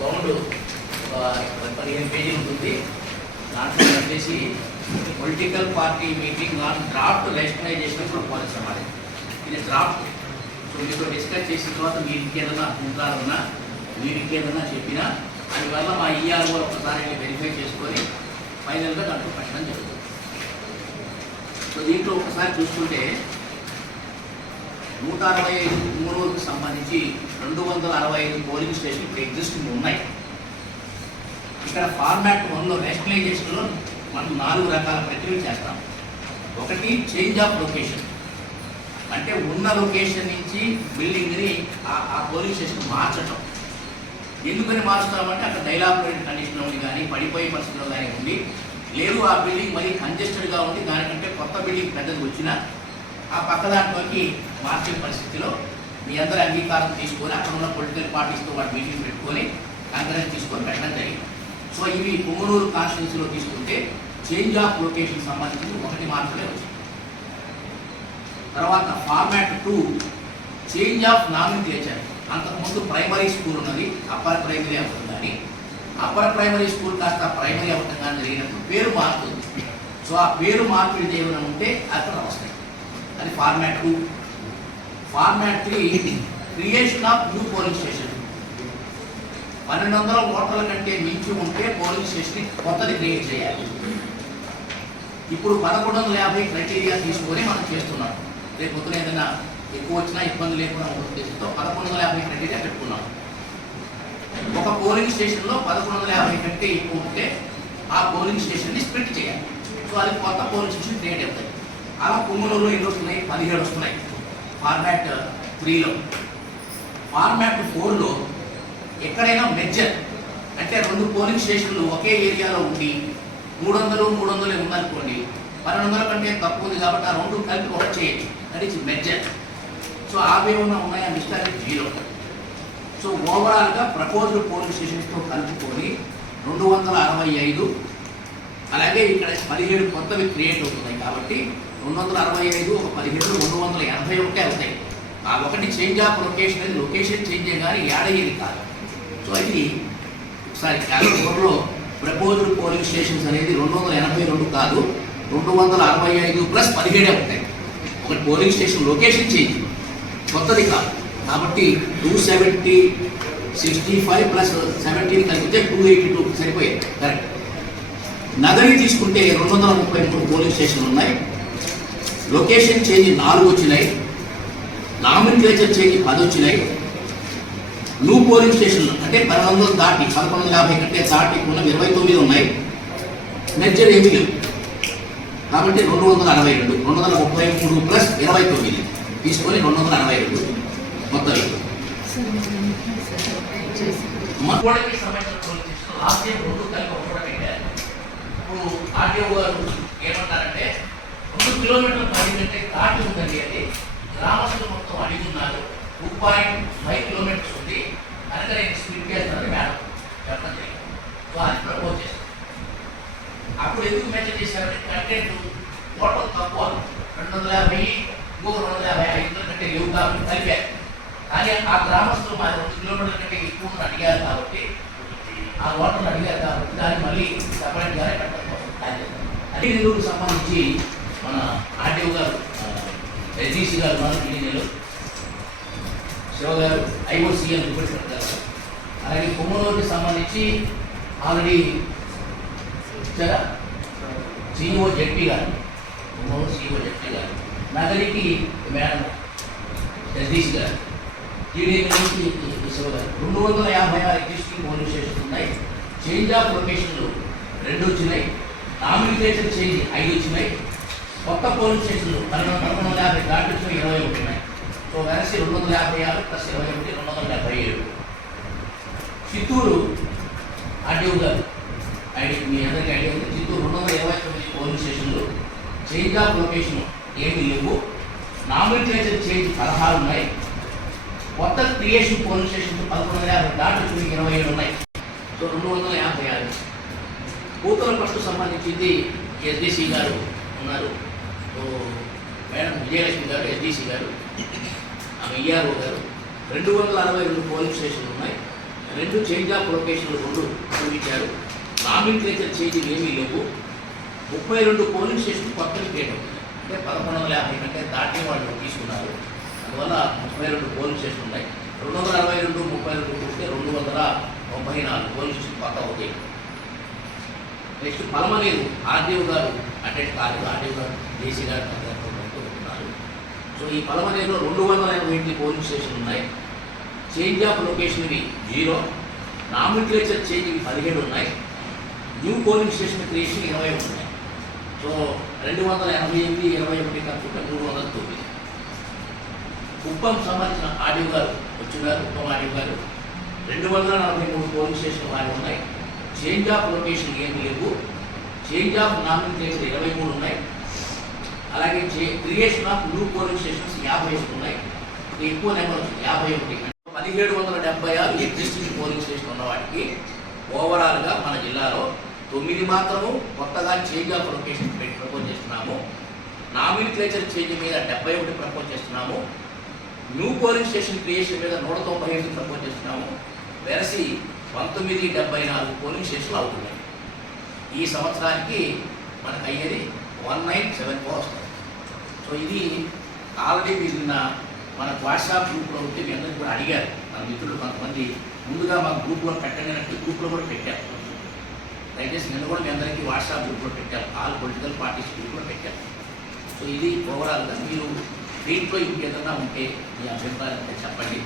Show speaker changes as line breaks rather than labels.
Bound పదిహేను పేజీలు ఉంటుంది. దాంట్లో వచ్చేసి political party meeting on draft rationalization proposals అన్నమాట. ఇది డ్రాఫ్ట్ సో మీతో డిస్కస్ చేసిన తర్వాత వీరికి ఏదైనా ఉంటారన్నా వీరికి ఏదైనా చెప్పినా అందువల్ల మా ఈఆర్ఓ ఒకసారి వెరిఫై చేసుకొని ఫైనల్గా దాంట్లో పెట్టడం జరుగుతుంది. సో దీంట్లో ఒకసారి చూసుకుంటే నూట అరవై ఐదు మూడుకు సంబంధించి రెండు వందల అరవై ఐదు పోలింగ్ స్టేషన్ ఇప్పుడు ఎగ్జిస్టింగ్ ఉన్నాయి. ఇక్కడ ఫార్మాట్ వన్లో నేషనలైజేషన్లో మనం నాలుగు రకాల ప్రక్రియలు చేస్తాం. ఒకటి చేంజ్ ఆఫ్ లొకేషన్ అంటే ఉన్న లొకేషన్ నుంచి బిల్డింగ్ని ఆ- ఆ పోలింగ్ స్టేషన్ మార్చటం. ఎందుకని మార్చుతామంటే అక్కడ డైలాపరేట్ కండిషన్లో ఉంది కానీ పడిపోయే పరిస్థితిలో కానీ ఉంది లేదు ఆ బిల్డింగ్ మరీ కంజెస్టెడ్గా ఉంది దానికంటే కొత్త బిల్డింగ్ పెద్దది వచ్చినా ఆ పక్క దాంట్లోకి మార్చే పరిస్థితిలో మీ అందరి అంగీకారం తీసుకొని అక్కడ ఉన్న పొలిటికల్ పార్టీస్తో వాటి మీటింగ్ పెట్టుకొని కాంగ్రెస్ తీసుకొని పెట్టడం జరిగింది. సో ఇవి పొంగనూరు కాన్స్టిట్యూన్సీలో తీసుకుంటే చేంజ్ ఆఫ్ లొకేషన్ సంబంధించి ఒకటి మాత్రమే వచ్చింది. తర్వాత format two change of nomenclature అంతకుముందు ప్రైమరీ స్కూల్ ఉన్నది అప్పర్ ప్రైమరీ అవ్వడం కానీ అప్పర్ ప్రైమరీ స్కూల్ కాస్త ప్రైమరీ అవ్వడం కానీ జరిగినప్పుడు పేరు మారుతుంది సో ఆ పేరు మార్పులు ఏమైనా ఉంటే అక్కడ వస్తాయి. అది format two format three creation of new polling station పన్నెండు వందల ఓటర్ల కంటే మించి ఉంటే పోలింగ్ స్టేషన్ కొత్తది క్రియేట్ చేయాలి. ఇప్పుడు పదకొండు వందల యాభై క్రైటీరియా తీసుకొని మనం చేస్తున్నాం. రేపు పొద్దున ఏదైనా ఎక్కువ వచ్చినా ఇబ్బంది లేకుండా ఉద్దేశంతో పదకొండు వందల యాభై క్రైటీరియా పెట్టుకున్నాం. ఒక పోలింగ్ స్టేషన్లో పదకొండు వందల యాభై కంటే ఎక్కువ ఉంటే ఆ పోలింగ్ స్టేషన్ని స్ప్లిట్ చేయాలి. సో అది కొత్త పోలింగ్ స్టేషన్ క్రియేట్ అవుతాయి అలా కుమ్మలూరులో ఎన్ని వస్తున్నాయి? పదిహేడు వస్తున్నాయి. ఫార్మాట్ త్రీలో ఫార్మాట్ ఫోర్లో ఎక్కడైనా మెజర్ అంటే రెండు పోలింగ్ స్టేషన్లు ఒకే ఏరియాలో ఉండి మూడు వందలు మూడు వందలు ఉందనుకోండి పన్నెండు వందల కంటే తక్కువ ఉంది కాబట్టి ఆ రెండు కలిపి ఒక చేయొచ్చు. దట్ ఈస్ మెజర్ సో అవి ఏమన్నా ఉన్నాయా? మిస్టర్ జీరో సో ఓవరాల్గా ప్రపోజ్డ్ పోలింగ్ స్టేషన్స్తో కలుపుకొని రెండు వందల అరవై ఐదు అలాగే ఇక్కడ పదిహేడు కొత్తవి క్రియేట్ అవుతున్నాయి కాబట్టి రెండు వందల అరవై ఐదు ఒక పదిహేడు రెండు వందల ఎనభై ఒకటే అవుతాయి. ఆ ఒకటి చేంజ్ ఆఫ్ లొకేషన్ అది లొకేషన్ చేంజ్ కానీ యాడ్ అయ్యేది కాదు. సో అది ఒకసారి క్యాలెండర్లో ప్రపోజల్ పోలింగ్ స్టేషన్స్ అనేది రెండు వందల ఎనభై రెండు కాదు రెండు వందల అరవై ఐదు ప్లస్ పదిహేడే ఉంటాయి ఒకటి పోలింగ్ స్టేషన్ లొకేషన్ చేంజ్ కొత్తది కాదు. కాబట్టి two seventy sixty five plus సెవెంటీని కలిపితే టూ ఎయిటీ టూ సరిపోయాయి కరెక్ట్ నగరి తీసుకుంటే రెండు వందల ముప్పై మూడు పోలింగ్ స్టేషన్లు ఉన్నాయి. లొకేషన్ చేంజ్ నాలుగు వచ్చినాయి నామినిక్లేచర్ చేంజ్ పది వచ్చినాయి. న్యూ పోలింగ్ స్టేషన్లు అంటే పన్నెండు వందలు దాటి పదకొండు వందల యాభై కంటే దాటి ఉన్న ఇరవై తొమ్మిది ఉన్నాయి. మెజర్ ఏమీ లేవు. కాబట్టి రెండు వందల అరవై రెండు రెండు వందల ముప్పై మూడు ప్లస్ ఇరవై తొమ్మిది. తీసుకొని రెండు వందల అరవై రెండు. మొత్తం ఇప్పుడు ఆర్టీఓ గారు ఏమంటారంటే రెండు కిలోమీటర్ పది కంటే దాటి ఉందండి అది గ్రామస్తులు మొత్తం అడిగి ఉన్నారు టూ పాయింట్ ఫైవ్ కిలోమీటర్స్ ఉంది. కనుక నేను స్పీడ్ చేస్తానని మేడం చెప్పడం జరిగింది సో అది ప్రపోజ్ చేస్తాను. అప్పుడు ఎందుకు మెన్షన్ చేశారంటే కంటెంట్ టోటల్ తక్కువ రెండు వందల యాభై ఇంకో రెండు వందల యాభై ఐదు వందల కంటే లేవు కాబట్టి కలిపారు కానీ ఆ గ్రామస్తులు మా రెండు కిలోమీటర్ల కంటే ఎక్కువ అడిగారు కాబట్టి ఆ ఓటర్లు అడిగారు కాబట్టి దాన్ని మళ్ళీ సపరేట్గానే పెట్టడం కోసం ప్లాన్ చేస్తాం అదే నెల్లూరుకు సంబంధించి మన ఆర్టీఓ గారు ఎస్డీసీ గారు ఉన్నారు ఇంజనీర్లు శివ గారు ఐఓసీఎల్ రిపీటర్ పెడతారు. అలాగే కొమ్మనూరుకి సంబంధించి ఆల్రెడీ ఇచ్చారా సిఇఓ జడ్పీ గారు కొమ్మనూరు సిఇఓ జెడ్పీ గారు నగరికి మేడం జగదీష్ గారు టీడీపీ నుంచి శివ గారు రెండు వందల యాభై ఆరు ఎగ్జిస్టింగ్ పోలీస్ స్టేషన్స్ ఉన్నాయి. చేంజ్ ఆఫ్ లొకేషన్లు రెండు వచ్చినాయి. నామినికేషన్ చేంజ్ ఐదు వచ్చినాయి. కొత్త పోలీస్ స్టేషన్లు పన్నెండు పదకొండు వందల యాభై దాటి వచ్చిన ఇరవై ఒకటి ఉన్నాయి కలిసి రెండు వందల యాభై ఆరు ప్లస్ ఇరవై ఒకటి రెండు వందల డెబ్బై ఏడు. చిత్తూరు ఆర్టీఓ గారు. ఐడి మీ అందరికీ ఐడియా ఉంది. చిత్తూరు రెండు వందల ఇరవై తొమ్మిది పోలింగ్ స్టేషన్లు చేంజ్ ఆఫ్ లొకేషన్ ఏమీ లేవు. నామినికేషన్ చేంజ్ పదహారు ఉన్నాయి. కొత్త క్రియేషన్ పోలింగ్ స్టేషన్ పదకొండు వందల యాభై దాటి ఇరవై ఏడు ఉన్నాయి. సో రెండు వందల యాభై ఆరు. కూతురు ఫస్ట్ సంబంధించింది ఎస్డిసి గారు ఉన్నారు. సో మేడం విజయలక్ష్మి గారు ఎస్డిసి గారు. ఆమె ఈఆర్ఓ గారు. రెండు వందల అరవై రెండు పోలింగ్ స్టేషన్లు ఉన్నాయి. రెండు చేంజ్ ఆఫ్ లొకేషన్లు రెండు చూపించారు. నామినిక్లేచర్ చేంజ్ ఏమీ లేవు. ముప్పై రెండు పోలింగ్ స్టేషన్ కొత్తలు క్రియేట్ అవుతుంది అంటే పదకొండు వందల యాభై కంటే దాటి వాళ్ళు తీసుకున్నారు. అందువల్ల ముప్పై రెండు పోలింగ్ స్టేషన్ ఉన్నాయి. రెండు వందల అరవై రెండు ముప్పై రెండు చూస్తే రెండు వందల తొంభై నాలుగు పోలింగ్ స్టేషన్ కొత్త అవుతాయి. నెక్స్ట్ పలమనేరు ఆర్డీఓ గారు అటెండ్ కాలేదు ఆర్డీఓ గారు జేసీ గారు సో ఈ పలమనేరులో రెండు వందల ఎనభై ఎనిమిది పోలింగ్ స్టేషన్ ఉన్నాయి. చేంజ్ ఆఫ్ లొకేషన్ ఇవి జీరో. నామినిక్లేచర్ చేంజ్ ఇవి పదిహేడు ఉన్నాయి. న్యూ పోలింగ్ స్టేషన్ క్రియేషన్ ఇరవై ఉన్నాయి. సో రెండు వందల ఎనభై ఎనిమిది ఇరవై ఒకటి కనుకుంటే మూడు వందల తొమ్మిది. కుప్పం సంబంధించిన ఆడియో గారు వచ్చినారు కుప్పం ఆడియో గారు. రెండు వందల నలభై మూడు పోలింగ్ స్టేషన్లు వారి ఉన్నాయి. చేంజ్ ఆఫ్ లొకేషన్ ఏమి లేవు. చేంజ్ ఆఫ్ నామినేషన్ ఇరవై మూడు ఉన్నాయి. అలాగే creation of new polling stations యాభై ఒకటి ఉన్నాయి. ఎక్కువ నెంబర్ వచ్చింది యాభై ఒకటి. పదిహేడు వందల డెబ్బై ఆరు ఎగ్జిస్టింగ్ పోలింగ్ స్టేషన్ ఉన్న వాటికి ఓవరాల్గా మన జిల్లాలో తొమ్మిది మాత్రము కొత్తగా చేంజ్ ఆఫ్ లొకేషన్ పెట్టి ప్రపోజ్ చేస్తున్నాము. నామినిక్లేచర్ చేంజ్ మీద డెబ్బై ఒకటి ప్రపోజ్ చేస్తున్నాము. న్యూ పోలింగ్ స్టేషన్ క్రియేషన్ మీద నూట తొంభై ఐదు ప్రపోజ్ చేస్తున్నాము. వెరసి పంతొమ్మిది డెబ్బై నాలుగు పోలింగ్ స్టేషన్లు అవుతున్నాయి. ఈ సంవత్సరానికి మనకు అయ్యేది వన్ నైన్ సెవెన్ ఫోర్ వస్తుంది సో ఇది ఆల్రెడీ మీరు మన వాట్సాప్ గ్రూప్లో ఉంటే మీ అందరికీ కూడా అడిగారు. మన మిత్రులు కొంతమంది ముందుగా మా గ్రూప్లో పెట్టండి అంటే గ్రూప్లో కూడా పెట్టారు. దయచేసి నిన్న కూడా మీ అందరికీ వాట్సాప్ గ్రూప్లో పెట్టారు. ఆల్ పొలిటికల్ పార్టీస్ గ్రూప్లో పెట్టారు. సో ఇది ఓవరాల్గా మీరు దీంట్లో ఇంకేదన్నా ఉంటే మీ అభిప్రాయం చెప్పండి.